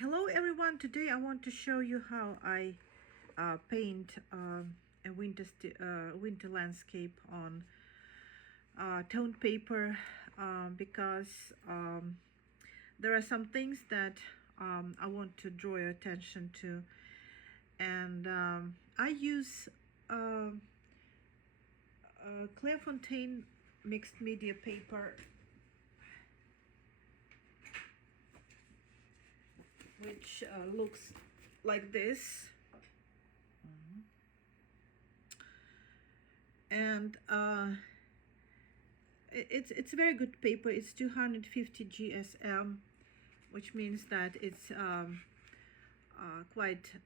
Hello everyone, today I want to show you how I paint a winter landscape on toned paper because there are some things that I want to draw your attention to, and I use Clairefontaine mixed media paper, which looks like this. And it's very good paper. It's 250 GSM, which means that it's quite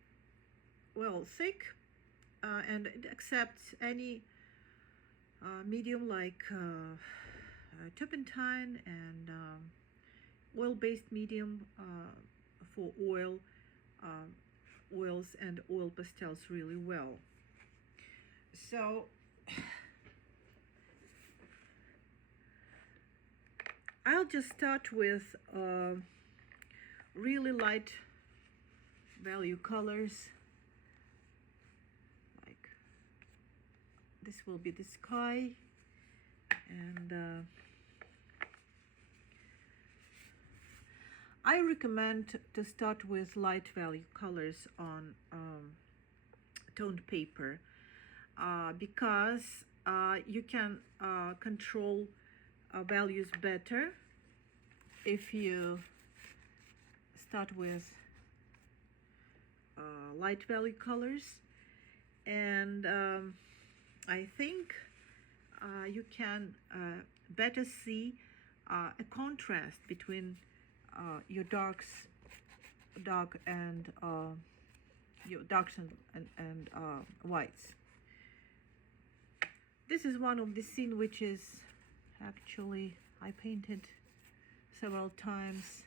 well thick, and it accepts any medium like turpentine and oil-based medium for oils and oil pastels really well. So I'll just start with really light value colors, like this will be the sky, and I recommend to start with light value colors on toned paper because you can control values better if you start with light value colors, and I think you can better see a contrast between your dark and your darks and whites. This is one of the scene which is actually I painted several times.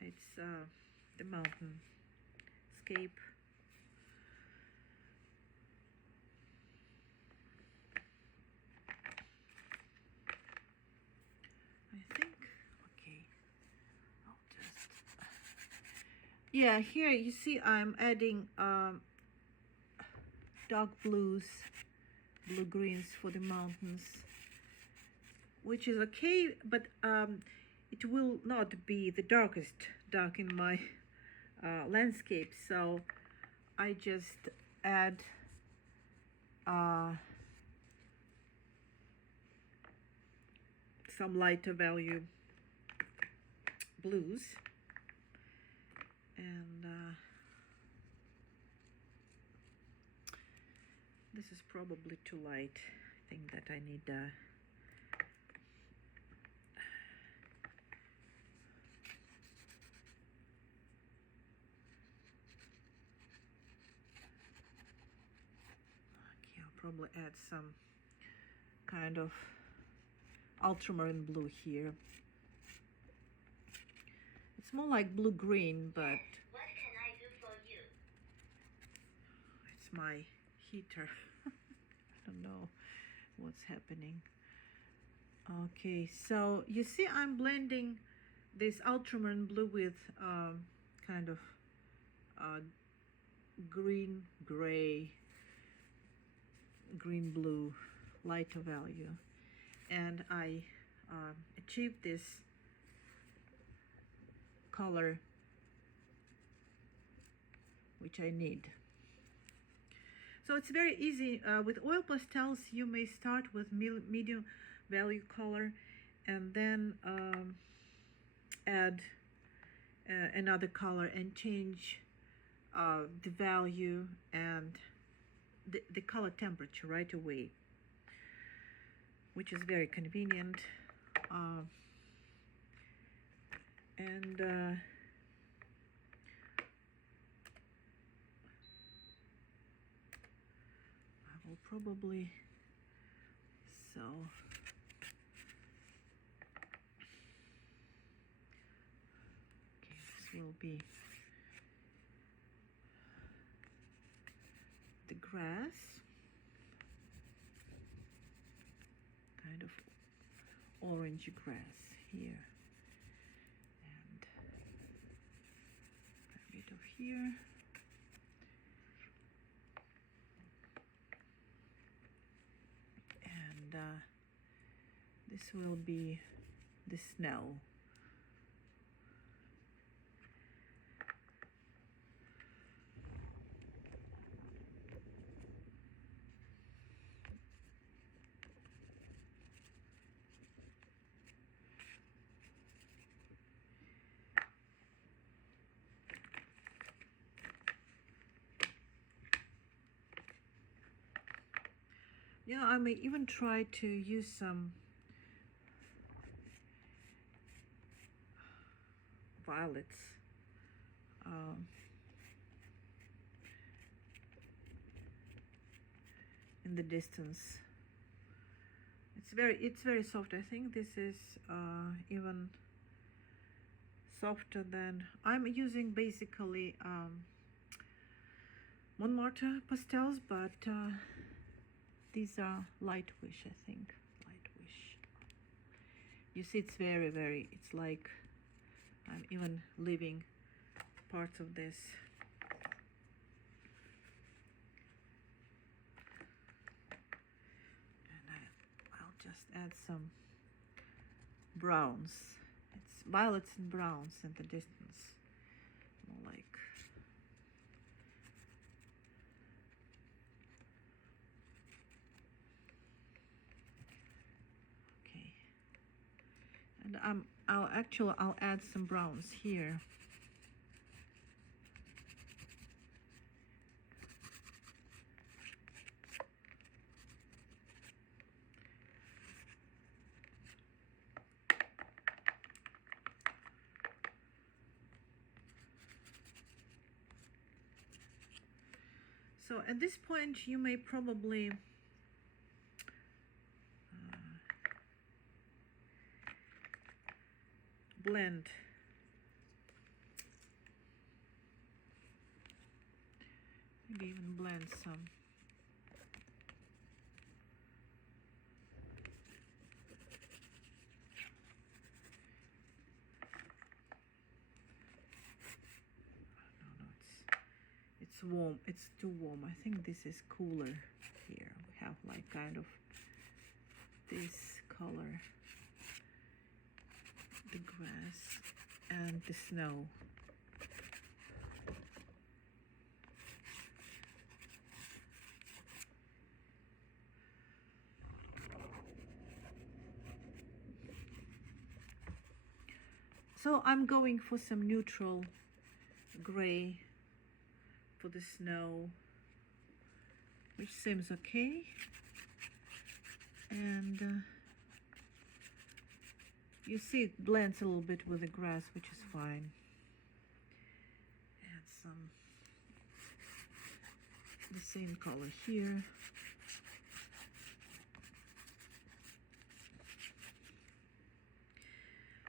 It's the mountain scape. I think, okay, I'll just, yeah, here you see I'm adding dark blues, blue greens for the mountains, which is okay, but it will not be the darkest dark in my landscape, so I just add some lighter value blues, and this is probably too light. I think that I need okay, I'll probably add some kind of ultramarine blue here. It's more like blue-green, but what can I do for you? It's my heater. I don't know what's happening. Okay, so you see I'm blending this ultramarine blue with kind of green, gray, green, blue, lighter value, and I achieved this color which I need. So it's very easy. With oil pastels you may start with medium value color and then add another color and change the value and the color temperature right away, which is very convenient. And I will probably, so okay, this will be the grass, kind of orange grass here. here. And this will be the snow. Yeah, I may even try to use some violets. In the distance. It's very soft. I think this is even softer than I'm using basically Montmartre pastels, but these are light wish, I think. Light wish. You see, it's very, it's like I'm even leaving parts of this. And I'll just add some browns. It's violets and browns in the distance. More like and I'll add some browns here. So at this point you may probably blend maybe even blend some it's warm, it's too warm. I think this is cooler here. We have like kind of this color, the grass and the snow. So I'm going for some neutral gray for the snow, which seems okay. And you see it blends a little bit with the grass, which is fine. Add some the same color here.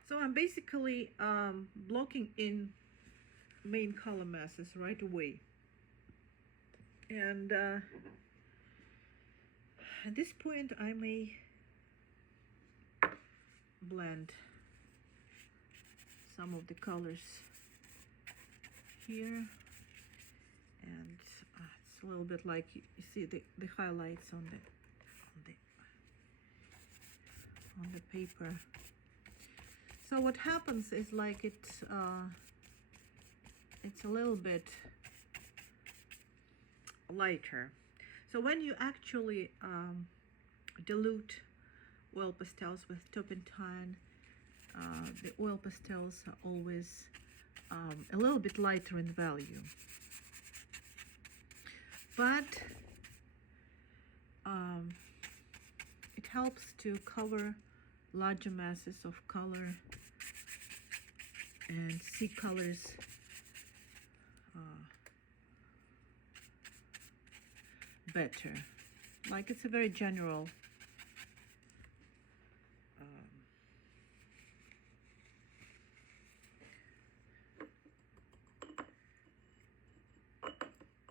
So I'm basically blocking in main color masses right away. And at this point I may blend some of the colors here, and it's a little bit like you see the highlights on the paper. So what happens is like it's a little bit lighter. So when you actually dilute oil pastels with turpentine, the oil pastels are always a little bit lighter in value, but it helps to cover larger masses of color and see colors better. Like it's a very general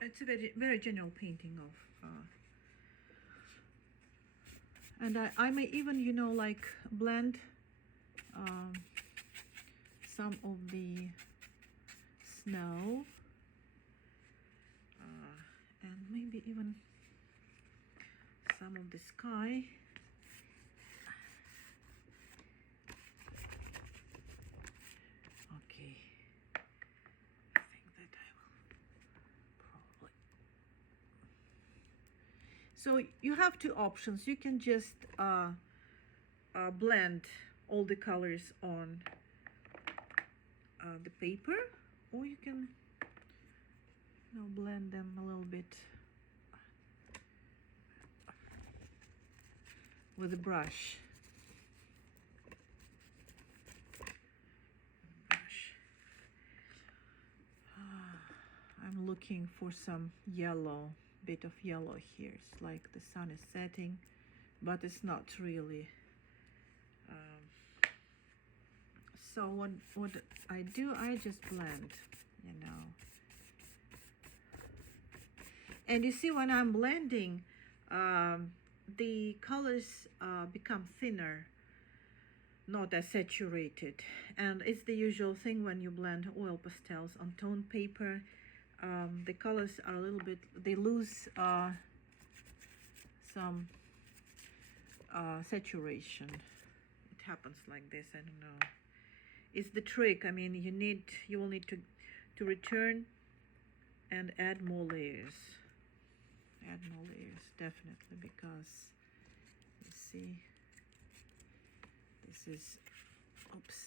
it's a very general painting of and I may even, you know, like blend some of the snow and maybe even some of the sky. Okay, I think that I will probably. So you have two options. You can just blend all the colors on the paper, or you can blend them a little bit with a brush. I'm looking for some yellow, bit of yellow here. It's like the sun is setting, but it's not really. So what I do, I just blend, And you see, when I'm blending, the colors become thinner, not as saturated. And it's the usual thing when you blend oil pastels on tone paper. The colors are a little bit, they lose some saturation. It happens like this, I don't know. It's the trick. I mean, you will need to return and add more layers. Add more layers, definitely, because you see,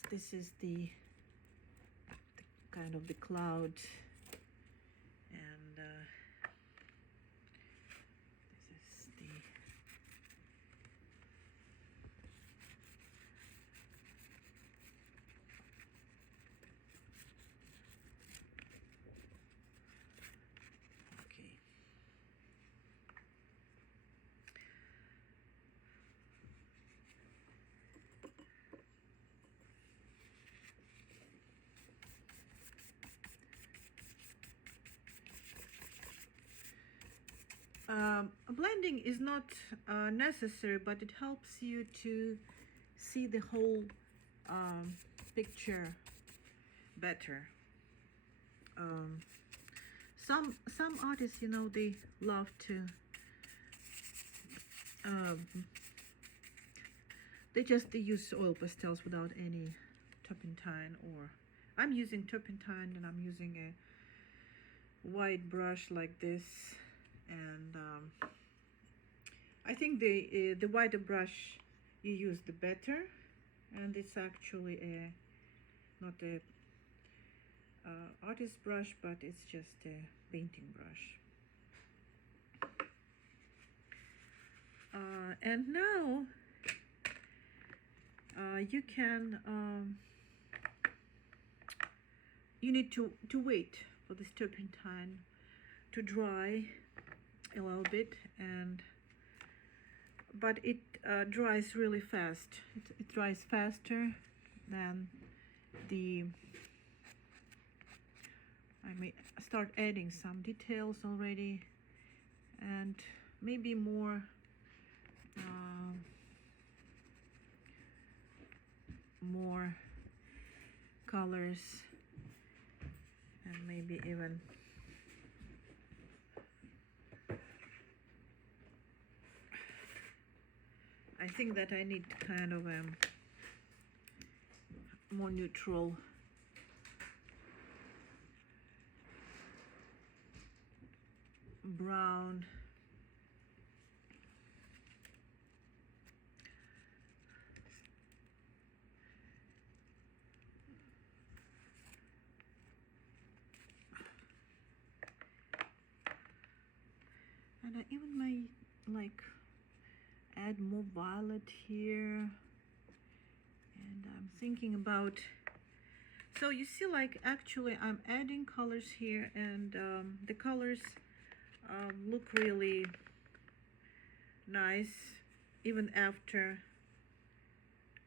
this is the kind of the cloud, and this is the okay. Blending is not necessary, but it helps you to see the whole picture better. Some artists, they love to they use oil pastels without any turpentine, or I'm using turpentine, and I'm using a white brush like this, and I think the whiter brush you use, the better. And it's actually not a artist brush, but it's just a painting brush. And now you can you need to wait for this turpentine to dry a little bit, but it dries really fast. It dries faster than I may start adding some details already, and maybe more colors, and maybe even I think that I need kind of a more neutral brown. And I even might like add more violet here, and I'm thinking about, so you see, like, actually I'm adding colors here, and the colors look really nice even after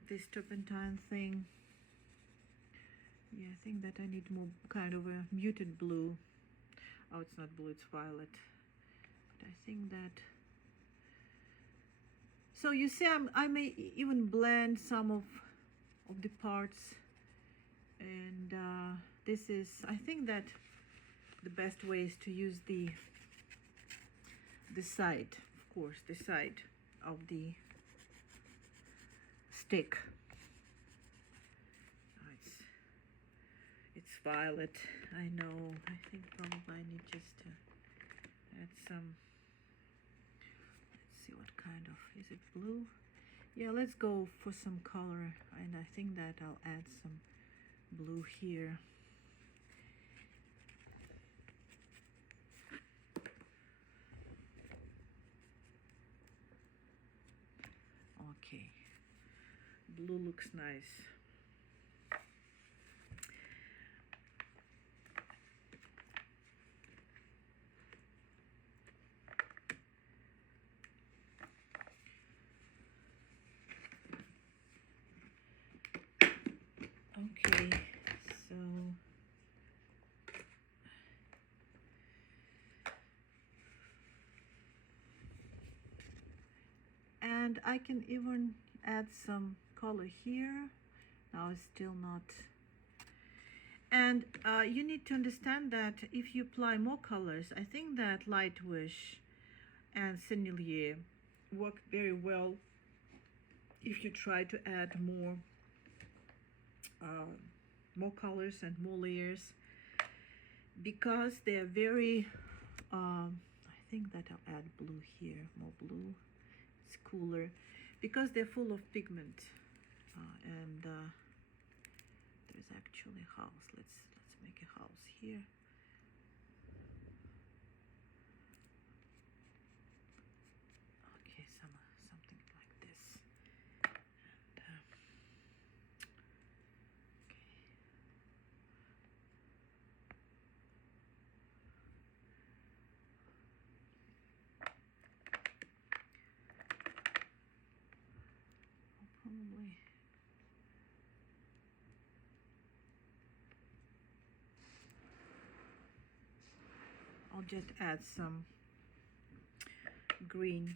this turpentine thing. Yeah, I think that I need more kind of a muted blue. Oh, it's not blue, it's violet. But I think that, so you see, I may even blend some of the parts, and this is, I think that the best way is to use the the side, of course, the side of the stick. It's violet. I know. I think probably I need just to add some. Let's see what kind of. Is it blue? Yeah, let's go for some color. And I think that I'll add some blue here. Okay. Blue looks nice. Okay, so and I can even add some color here. Now it's still not. And you need to understand that if you apply more colors, I think that Light Wish and Sennelier work very well if you try to add more colors and more layers, because they are very I think that I'll add blue here, more blue. It's cooler because they're full of pigment, and there's actually a house. Let's make a house here. Okay, something like this. And, probably I'll just add some green.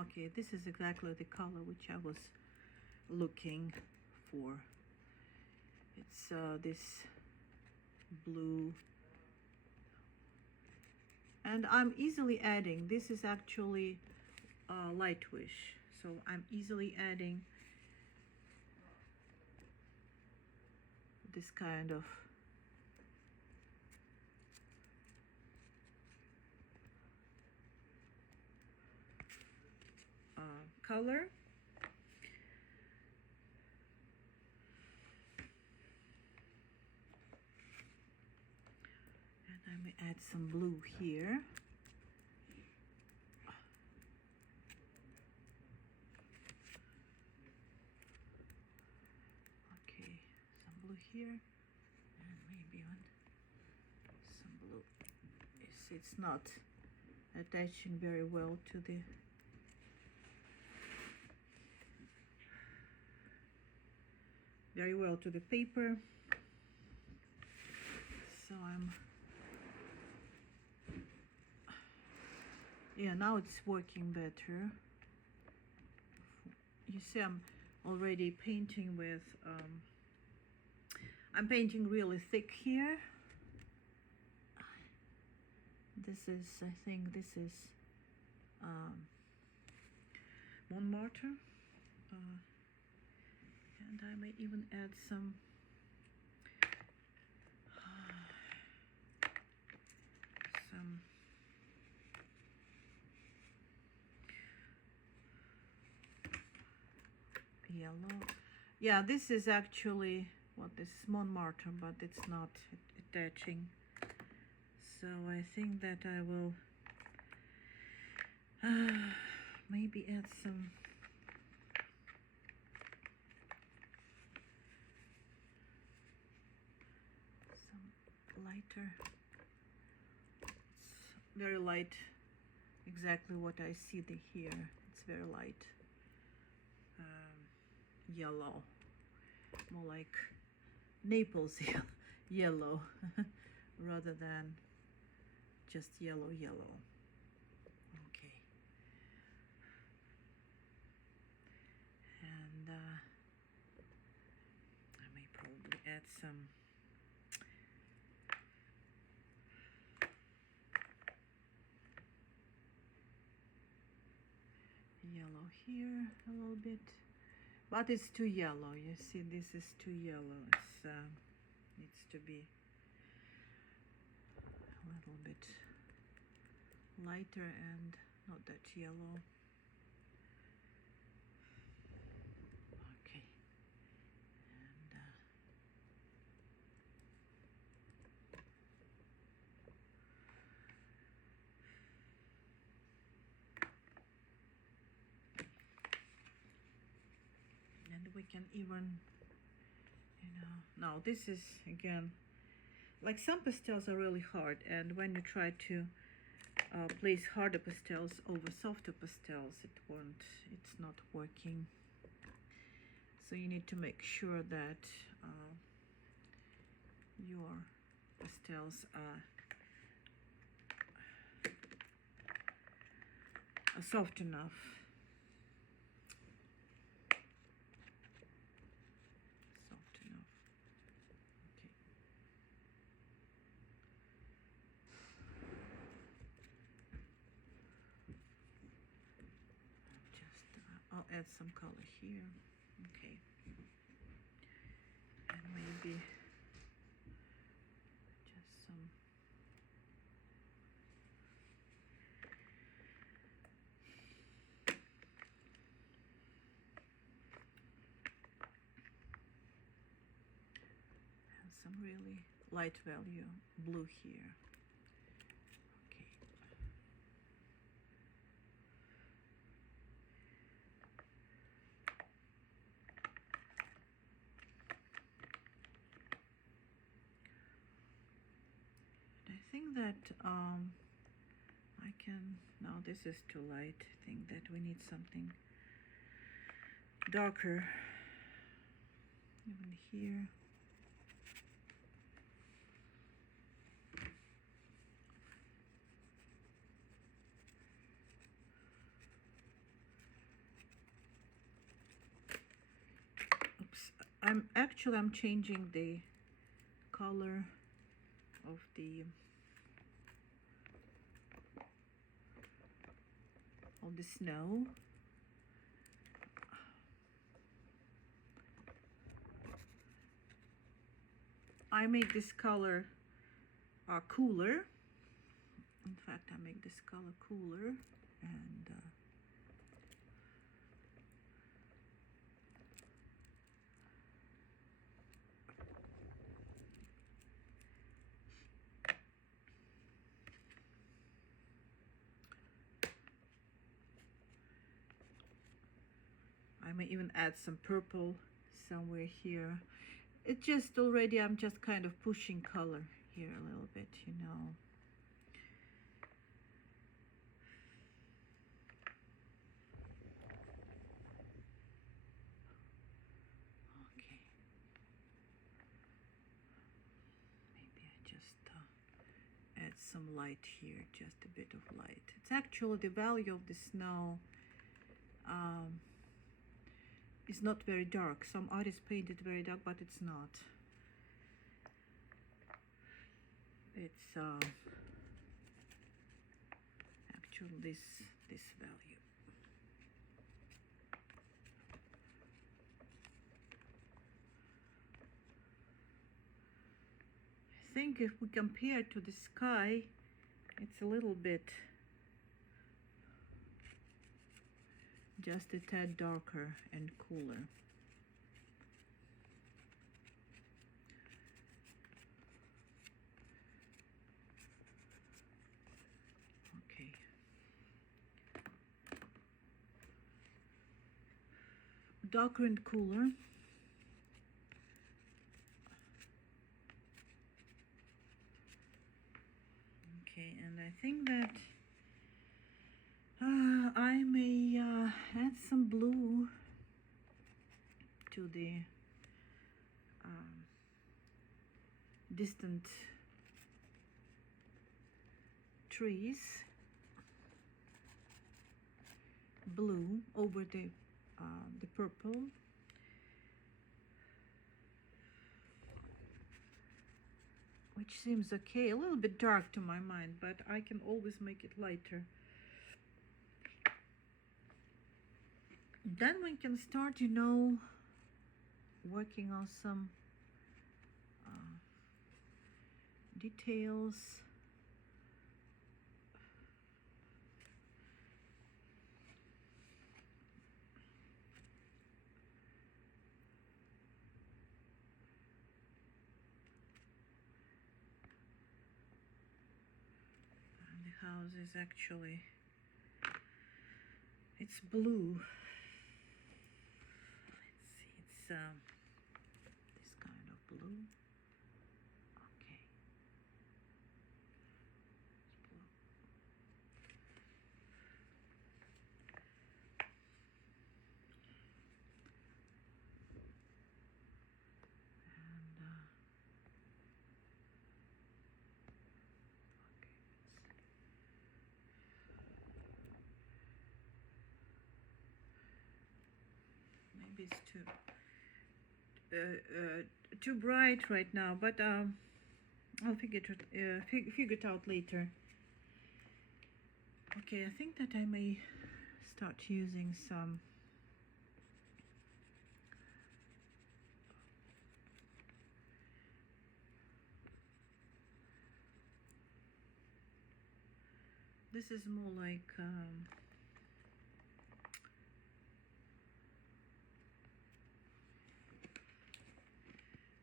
Okay, this is exactly the color which I was looking for. It's this blue, and I'm easily adding. This is actually Light Wish, so I'm easily adding this kind of color. And I may add some blue here. Okay, some blue here, and maybe some blue. It's not attaching very well to the paper, so yeah, now it's working better. You see, I'm already painting with I'm painting really thick here. This is, I think this is Montmartre, and I may even add some yellow. Yeah, this is actually what this is Montmartre, but it's not attaching. So I think that I will maybe add some lighter. It's very light, exactly what I see here. It's very light. Yellow, more like Naples yellow rather than just yellow. Okay, add some yellow here a little bit, but it's too yellow. You see, this is too yellow. It's needs to be a little bit lighter and not that yellow. Okay, and we can even, no, this is again, like some pastels are really hard, and when you try to place harder pastels over softer pastels, it's not working. So you need to make sure that your pastels are soft enough. Soft enough. Okay. I'll add some color here. Okay. And maybe just some really light value blue here. Okay. I think that I can, no, this is too light. I think that we need something darker even here. Oops, I'm changing the color of the snow. I make this color cooler. In fact, I make this color cooler, and I may even add some purple somewhere here. It just already, I'm just kind of pushing color here a little bit, Okay. Maybe I just add some light here, just a bit of light. It's actually the value of the snow is not very dark. Some artists paint it very dark, but it's not. It's actually this value. I think if we compare to the sky, it's a little bit just a tad darker and cooler. Okay. Darker and cooler. Okay, and I think that I may add some blue to the distant trees. Blue over the purple. which seems okay. A little bit dark to my mind, but I can always make it lighter. Then we can start, you know, working on some details. And the house is actually, it's blue. Let's see, it's this kind of blue. Okay. It's blue. And maybe it's too bright right now, but I'll figure it out later. Okay, I think that I may start using some this is more like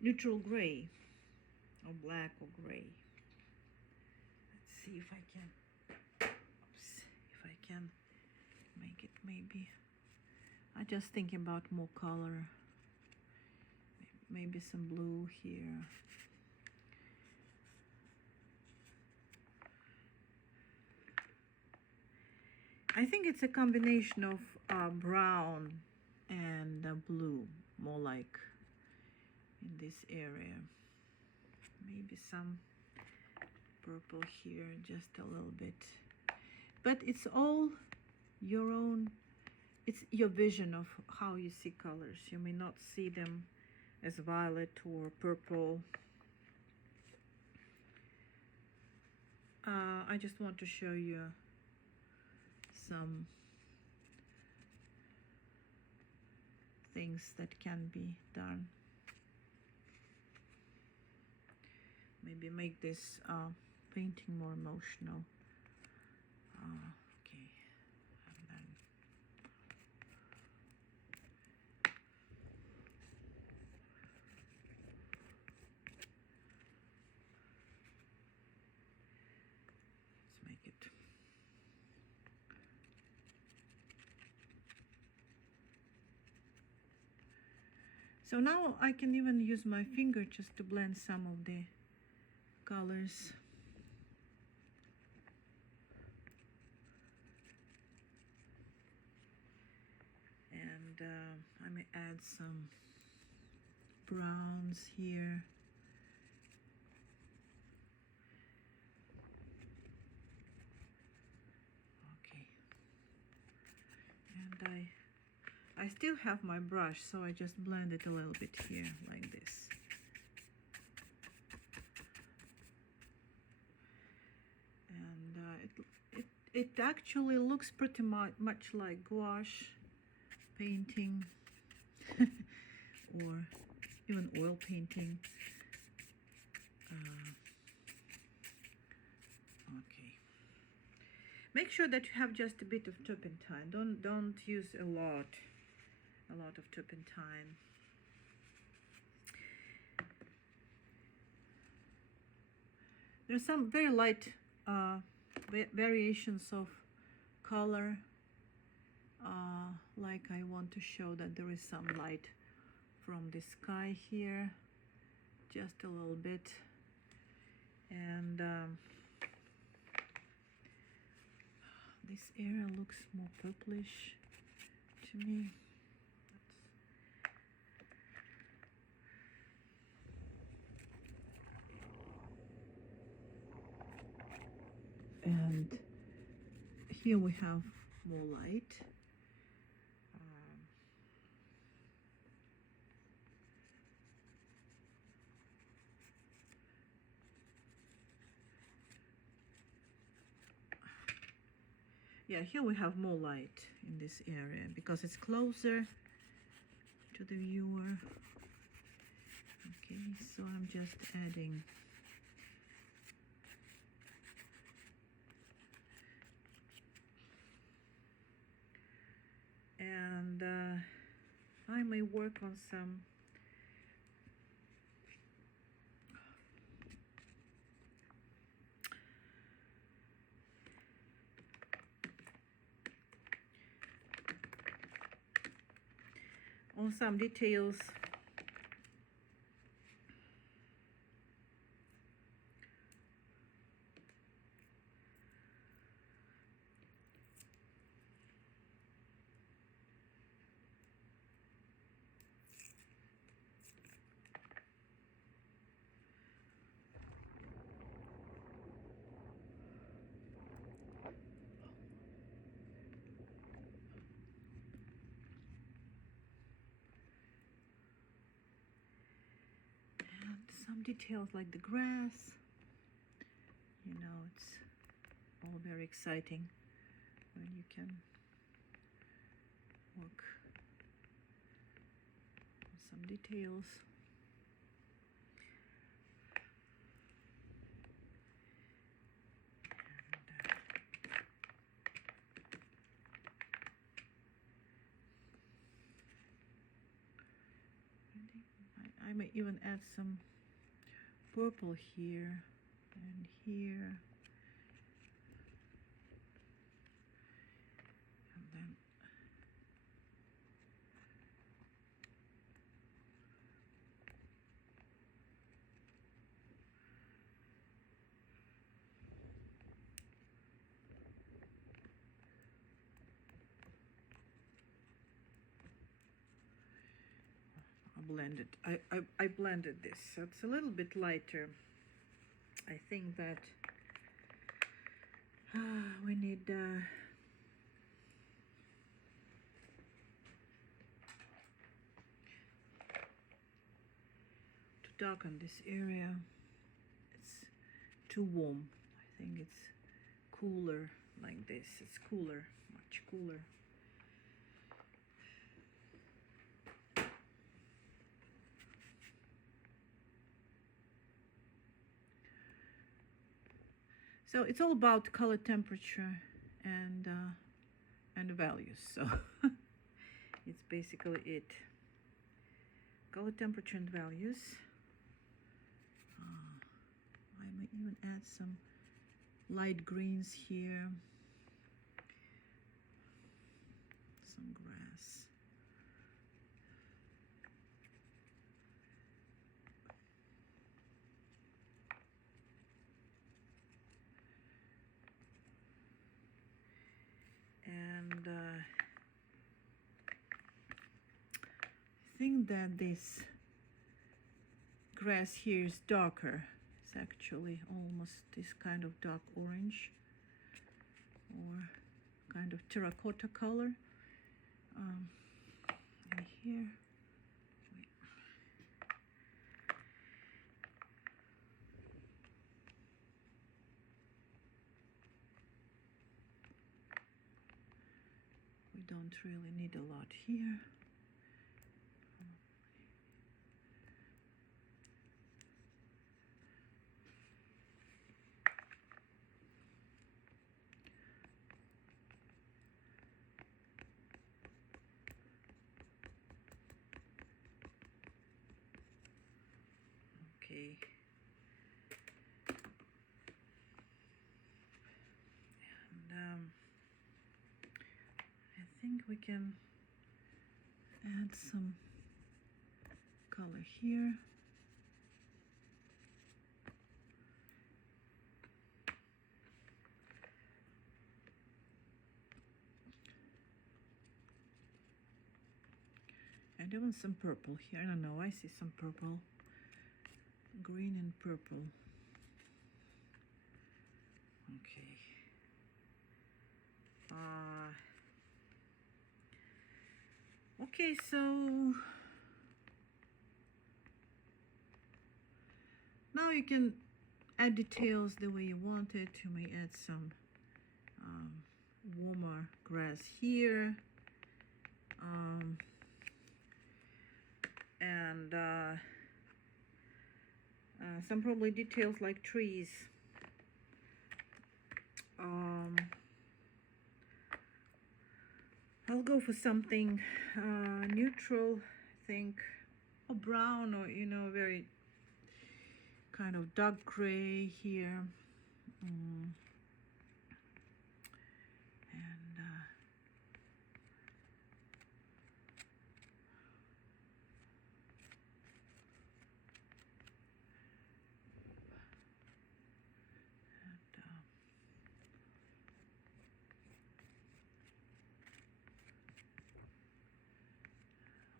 neutral gray or black or gray. Let's see if I can, oops, if I can make it maybe. I just thinking about more color, maybe some blue here. I think it's a combination of brown and blue, more like in this area. Maybe some purple here, just a little bit. But it's all your own, it's your vision of how you see colors. You may not see them as violet or purple. I just want to show you some things that can be done. Maybe make this painting more emotional. Okay, and then let's make it. So now I can even use my finger just to blend some of the colors. And I may add some browns here. Okay. And I still have my brush, so I just blend it a little bit here, like this. And it actually looks pretty much like gouache painting or even oil painting. Okay. Make sure that you have just a bit of turpentine. Don't use a lot of turpentine. There's some very light variations of color. Like I want to show that there is some light from the sky here, just a little bit. And this area looks more purplish to me. And here we have more light. Yeah, here we have more light in this area because it's closer to the viewer. Okay, so I'm just adding and I may work on some details. And some details like the grass. You know, it's all very exciting when you can work on some details. I may even add some purple here and here. And then I blended this, so it's a little bit lighter. I think that we need to darken this area. It's too warm. I think it's cooler like this. It's cooler, much cooler. So it's all about color temperature and values. So it's basically it. Color temperature and values. I might even add some light greens here. Some grass. And I think that this grass here is darker. It's actually almost this kind of dark orange or kind of terracotta color. And here, we don't really need a lot here. Okay. And I think we can add some color here. And even some purple here. I don't know, I see some purple. Green and purple. Okay. Okay, so now you can add details the way you want it. You may add some warmer grass here, and some probably details like trees. I'll go for something neutral, I think, or brown, or very kind of dark gray here. And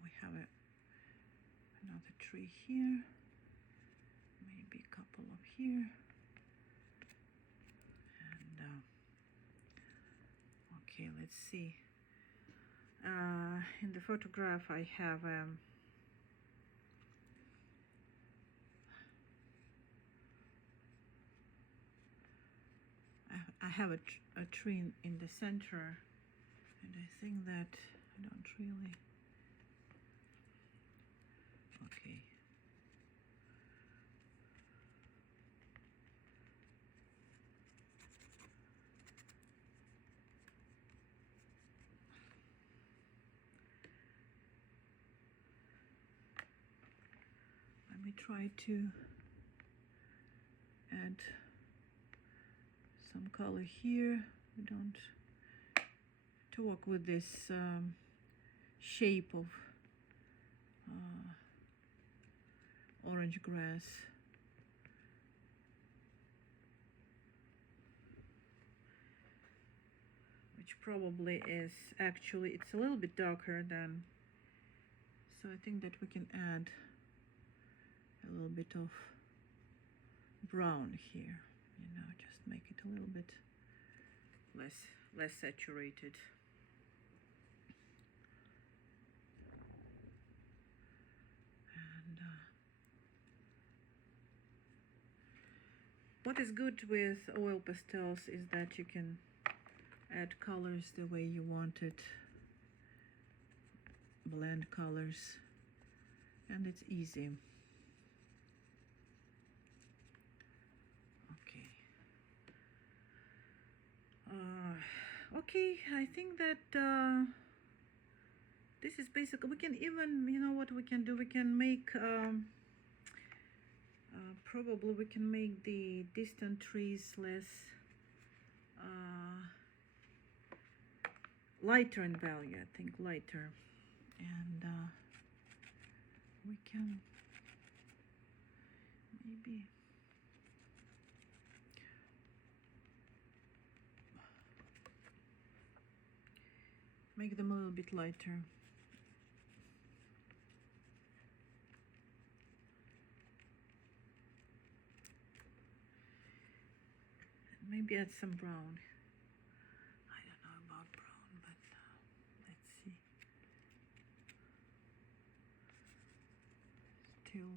we have another tree here, maybe a couple up here, and okay, let's see. In the photograph I have I have a tree in the center, and I think that I don't really. Okay. Let me try to add some color here. We don't talk with this shape of orange grass. Which probably is actually, it's a little bit darker than, so I think that we can add a little bit of brown here, just make it a little bit less saturated. And what is good with oil pastels is that you can add colors the way you want it, blend colors, and it's easy. Okay, I think that this is basically, we can even, what we can do, we can make, probably we can make the distant trees less, lighter in value, I think lighter, and we can maybe make them a little bit lighter. Maybe add some brown. I don't know about brown, but let's see. Still,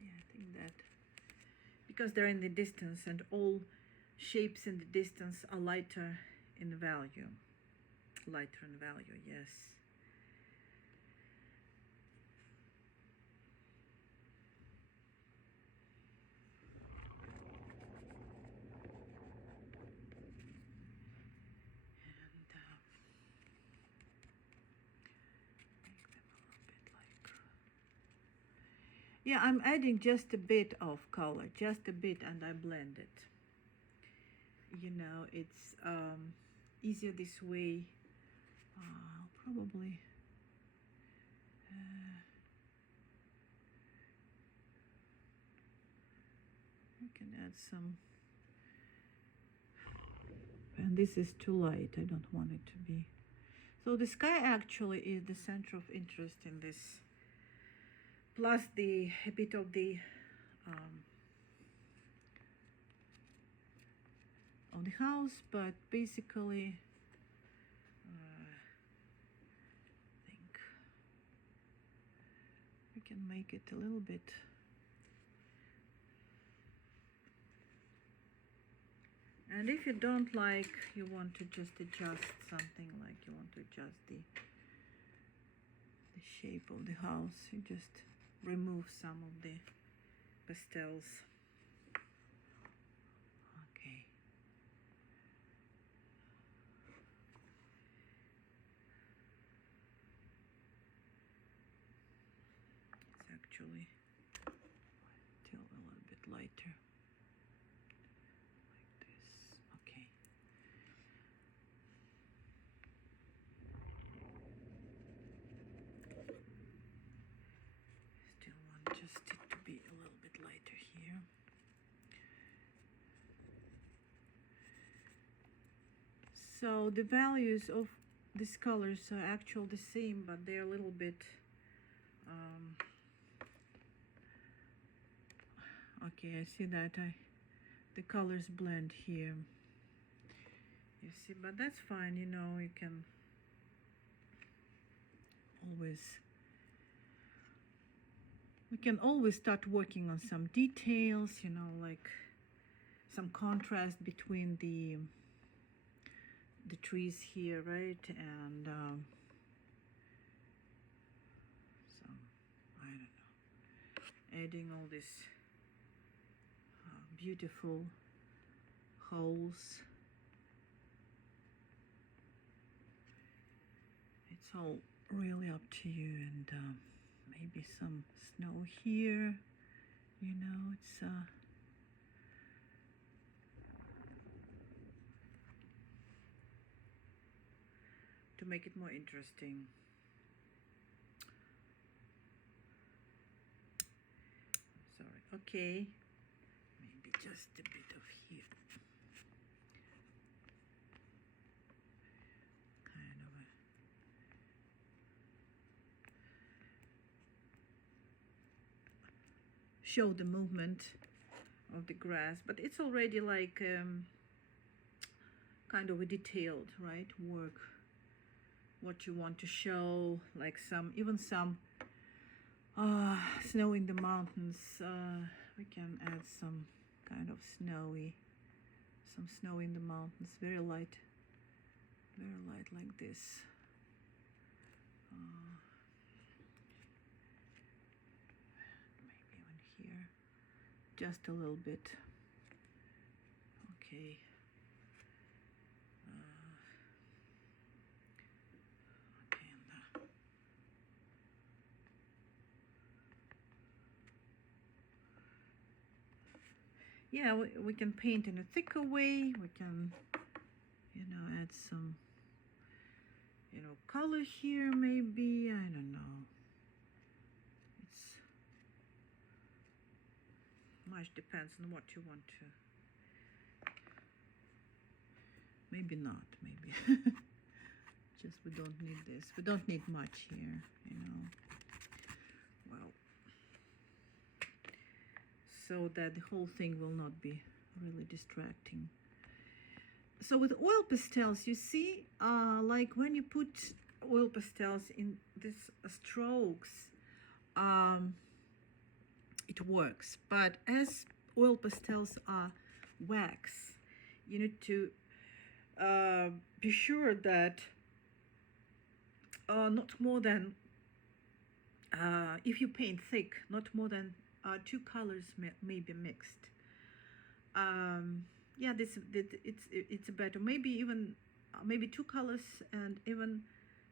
yeah, I think that because they're in the distance, and all shapes in the distance are lighter in value. Lighter in value, yes. Yeah, I'm adding just a bit of color, just a bit, and I blend it. It's easier this way. I'll probably I can add some, and this is too light. I don't want it to be. So the sky actually is the center of interest in this, plus a bit of the house, but basically I think we can make it a little bit And if you don't like, you want to just adjust something, like you want to adjust the shape of the house, you just remove some of the pastels. Okay. It's actually still a little bit lighter, like this. Okay. Still want just it to be a little bit lighter here. So the values of these colors are actually the same, but they're a little bit okay, I see that the colors blend here, you see, but that's fine, you know, you can always, we can always start working on some details, you know, like some contrast between the trees here, right? And some, I don't know, adding all these beautiful holes. It's all really up to you, and maybe some snow here, you know, it's to make it more interesting. Sorry. Okay, maybe just a bit of here, kind of a, show the movement of the grass, but it's already like kind of a detailed, right, work, what you want to show, like some, even some snow in the mountains. We can add some kind of snowy, some snow in the mountains, very light like this. Maybe even here, just a little bit. Okay. Okay, and yeah, we can paint in a thicker way. We can, you know, add some, you know, color here maybe. I don't know. It's much depends on what you want to. Maybe not. Maybe just we don't need this. We don't need much here, you know. Well, so that the whole thing will not be really distracting. So with oil pastels, you see, like when you put oil pastels in these strokes, it works. But as oil pastels are wax, you need to be sure that not more than, if you paint thick, not more than 2 colors may be mixed. Yeah, it's better. Maybe even maybe 2 colors, and even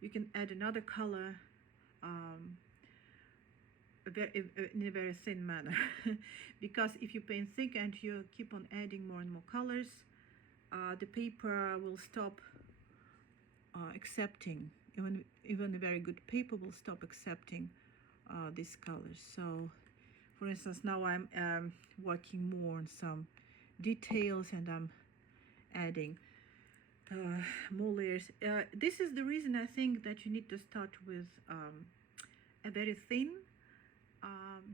you can add another color in a very thin manner. Because if you paint thick and you keep on adding more and more colors, the paper will stop accepting. Even a very good paper will stop accepting these colors. So, for instance, now I'm working more on some details, and I'm adding more layers. This is the reason I think that you need to start with a very thin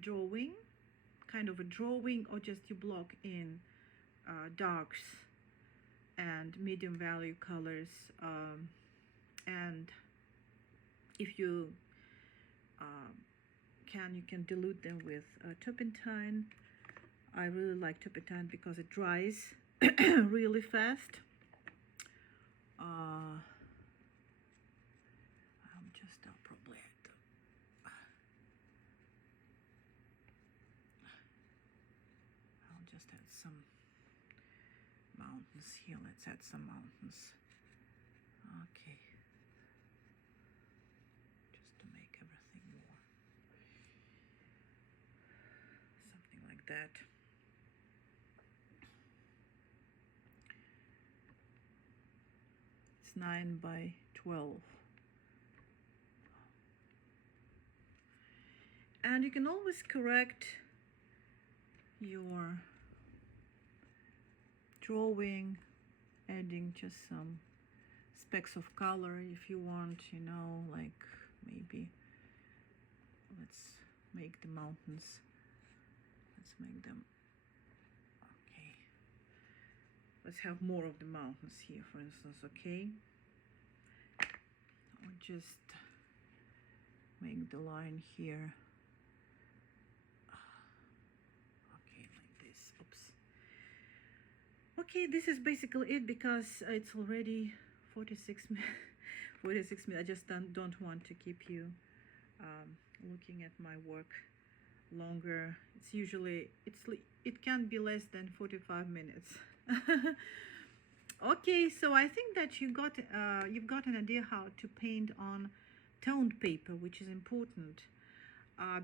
drawing, kind of a drawing, or just you block in darks and medium value colors, and if you you can dilute them with turpentine. I really like turpentine because it dries really fast. I'll probably I'll just add some mountains here. Let's add some mountains. Okay. Just to make everything more something like that. It's 9 by 12. And you can always correct your drawing, adding just some specks of color if you want, you know, like maybe let's make the mountains, let's make them, okay, let's have more of the mountains here, for instance. Okay, I'll just make the line here, okay, like this. Oops. Okay, this is basically it, because it's already 46 minutes. 46 minutes. I just don't want to keep you looking at my work longer. It's usually, it can be less than 45 minutes. Okay, so I think that you've got an idea how to paint on toned paper, which is important,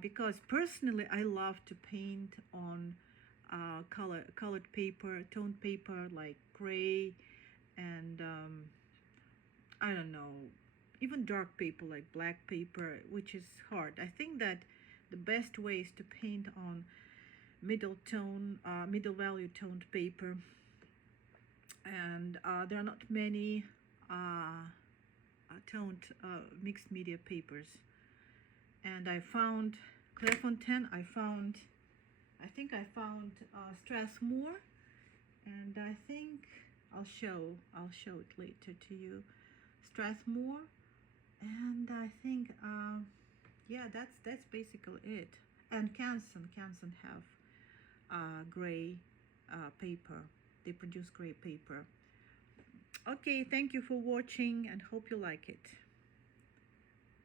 because personally I love to paint on colored paper, toned paper, like gray and I don't know, even dark paper like black paper, which is hard. I think that the best way is to paint on middle value toned paper, and there are not many toned mixed media papers. And I found Clairefontaine, I think I found Strathmore, and I think I'll show it later to you. Strathmore, and I think yeah, that's basically it. And Canson have gray paper. They produce gray paper. Okay, thank you for watching and hope you like it.